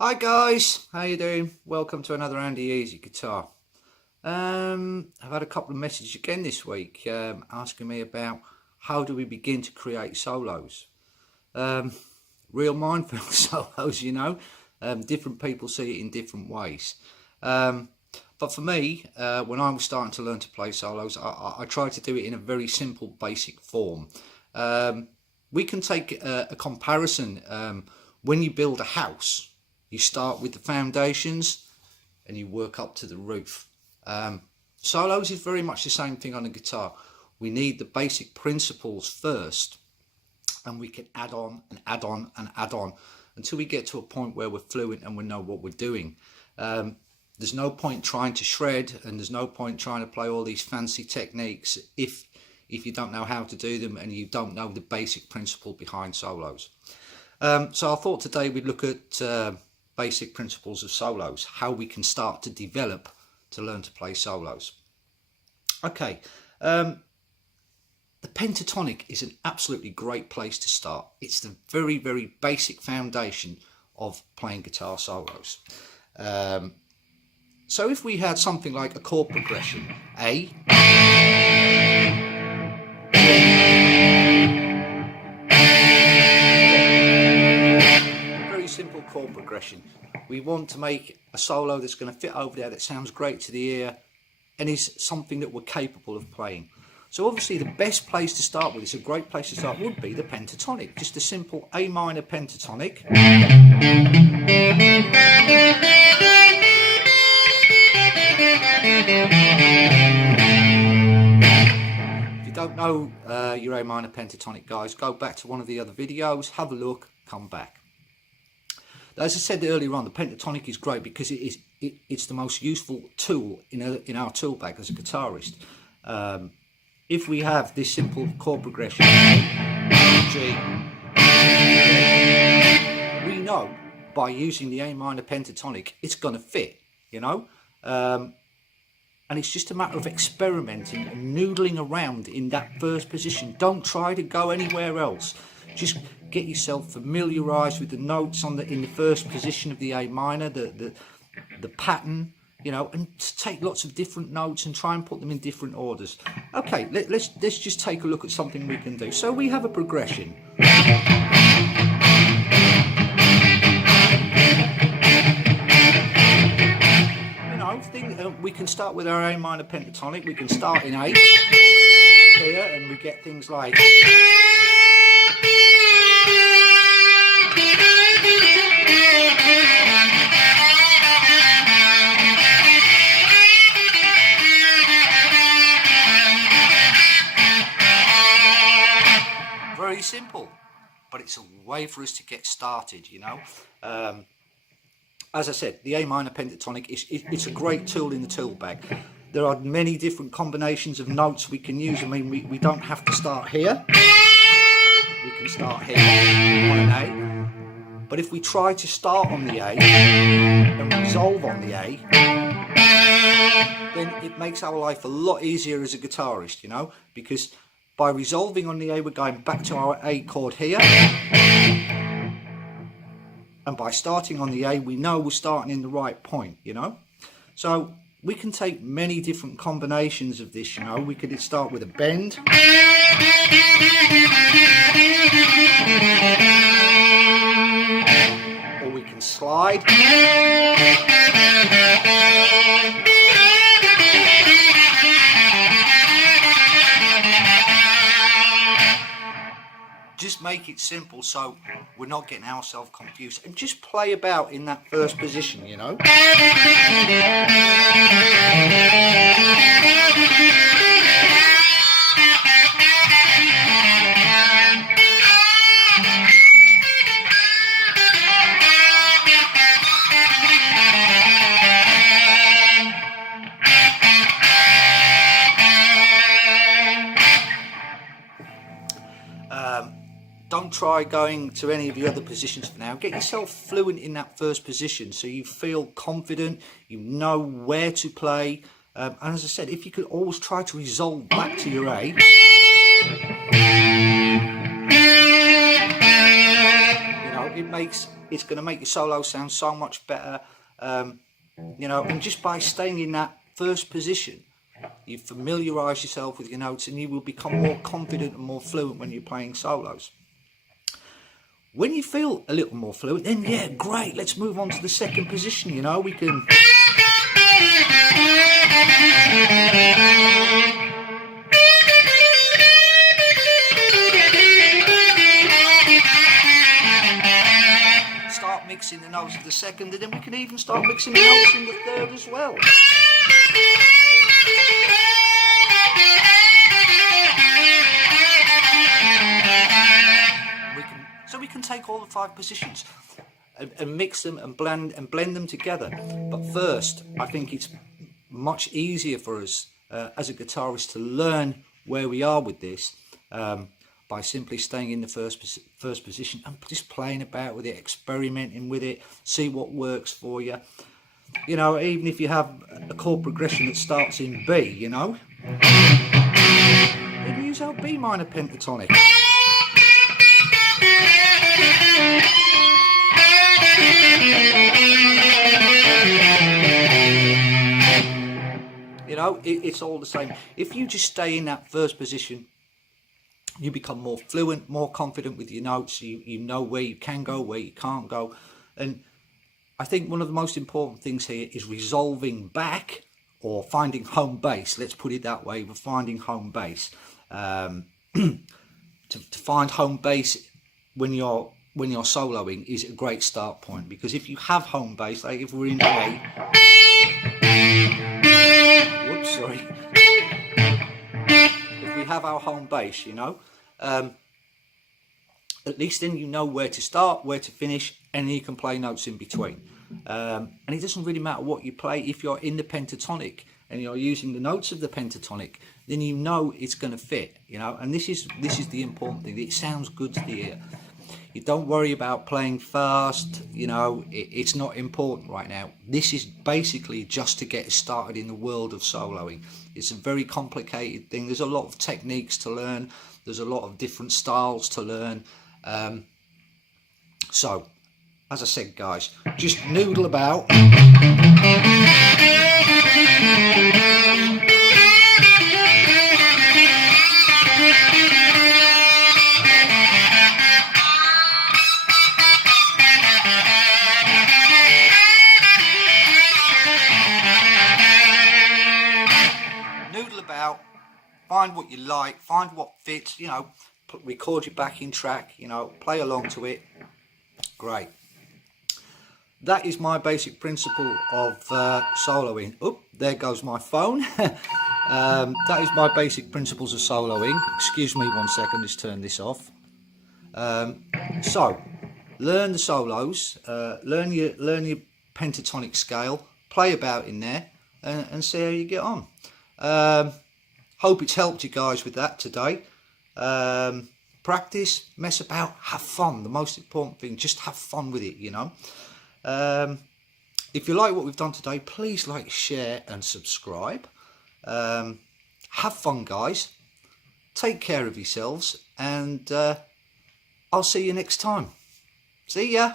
Hi guys, how you doing? Welcome to another Andy Easy Guitar. I've had a couple of messages again this week asking me about how do we begin to create solos. Real minefield solos, you know. Different people see it in different ways. But for me, when I was starting to learn to play solos, I tried to do it in a very simple, basic form. We can take a comparison. When you build a house, you start with the foundations and you work up to the roof. Solos is very much the same thing on a guitar. We need the basic principles first, and we can add on and add on and add on until we get to a point where we're fluent and we know what we're doing. There's no point trying to shred, and there's no point trying to play all these fancy techniques if you don't know how to do them and you don't know the basic principle behind solos. So I thought today we'd look at basic principles of solos, how we can start to develop to learn to play solos. Okay, the pentatonic is an absolutely great place to start. It's the very, very basic foundation of playing guitar solos. So if we had something like a chord progression, A, simple chord progression. We want to make a solo that's going to fit over there, that sounds great to the ear and is something that we're capable of playing. So obviously the best place to start with, it's a great place to start, would be the pentatonic. Just a simple A minor pentatonic. If you don't know your A minor pentatonic, guys, go back to one of the other videos, have a look, come back. As I said earlier on, the pentatonic is great because it's the most useful tool in our tool bag as a guitarist. If we have this simple chord progression, G, we know by using the A minor pentatonic it's going to fit, you know. And it's just a matter of experimenting and noodling around in that first position. Don't try to go anywhere else. Just get yourself familiarised with the notes in the first position of the A minor, the pattern, you know, and take lots of different notes and try and put them in different orders. Okay, let's just take a look at something we can do. So we have a progression. You know, we can start with our A minor pentatonic. We can start in A here, and we get things like. Very simple, but it's a way for us to get started, you know. As I said, the A minor pentatonic it's a great tool in the tool bag. There are many different combinations of notes we can use. I mean, we don't have to start here. We can start here on an A. But if we try to start on the A and resolve on the A, then it makes our life a lot easier as a guitarist, you know, because by resolving on the A, we're going back to our A chord here. And by starting on the A, we know we're starting in the right point, you know. So we can take many different combinations of this, you know. We could start with a bend. Or we can slide. Just make it simple so we're not getting ourselves confused, and just play about in that first position, you know. Don't try going to any of the other positions for now. Get yourself fluent in that first position so you feel confident, you know where to play. And as I said, if you could always try to resolve back to your A. You know, it makes it's going to make your solo sound so much better. You know, and just by staying in that first position, you familiarise yourself with your notes, and you will become more confident and more fluent when you're playing solos. When you feel a little more fluent, then yeah, great, let's move on to the second position. You know, we can start mixing the notes of the second, and then we can even start mixing the notes in the third as well. So we can take all the 5 positions and mix them and blend them together. But first, I think it's much easier for us as a guitarist to learn where we are with this by simply staying in the first position and just playing about with it, experimenting with it, see what works for you. You know, even if you have a chord progression that starts in B, you know, maybe use our B minor pentatonic. You know, it's all the same. If you just stay in that first position, you become more fluent, more confident with your notes. You know where you can go, where you can't go. And I think one of the most important things here is resolving back, or finding home base. Let's put it that way. We're finding home base. To find home base when you're soloing is a great start point, because if you have home base, like if we're in A, whoops, sorry, if we have our home base, you know, at least then you know where to start, where to finish, and you can play notes in between. And it doesn't really matter what you play. If you're in the pentatonic and you're using the notes of the pentatonic, then you know it's going to fit, you know. And this is the important thing. It sounds good to the ear. You don't worry about playing fast, you know, it's not important right now. This is basically just to get started in the world of soloing. It's a very complicated thing. There's a lot of techniques to learn. There's a lot of different styles to learn. So, as I said, guys, just noodle about. Find what you like, find what fits, you know, record your backing track, you know, play along to it. Great. That is my basic principle of soloing. Oop, there goes my phone. That is my basic principles of soloing. Excuse me 1 second, just turn this off. So, learn the solos, learn your pentatonic scale, play about in there, and see how you get on. Hope it's helped you guys with that today. Practice, mess about, have fun. The most important thing, just have fun with it, you know. If you like what we've done today, please like, share and subscribe. Have fun, guys. Take care of yourselves, and I'll see you next time. See ya.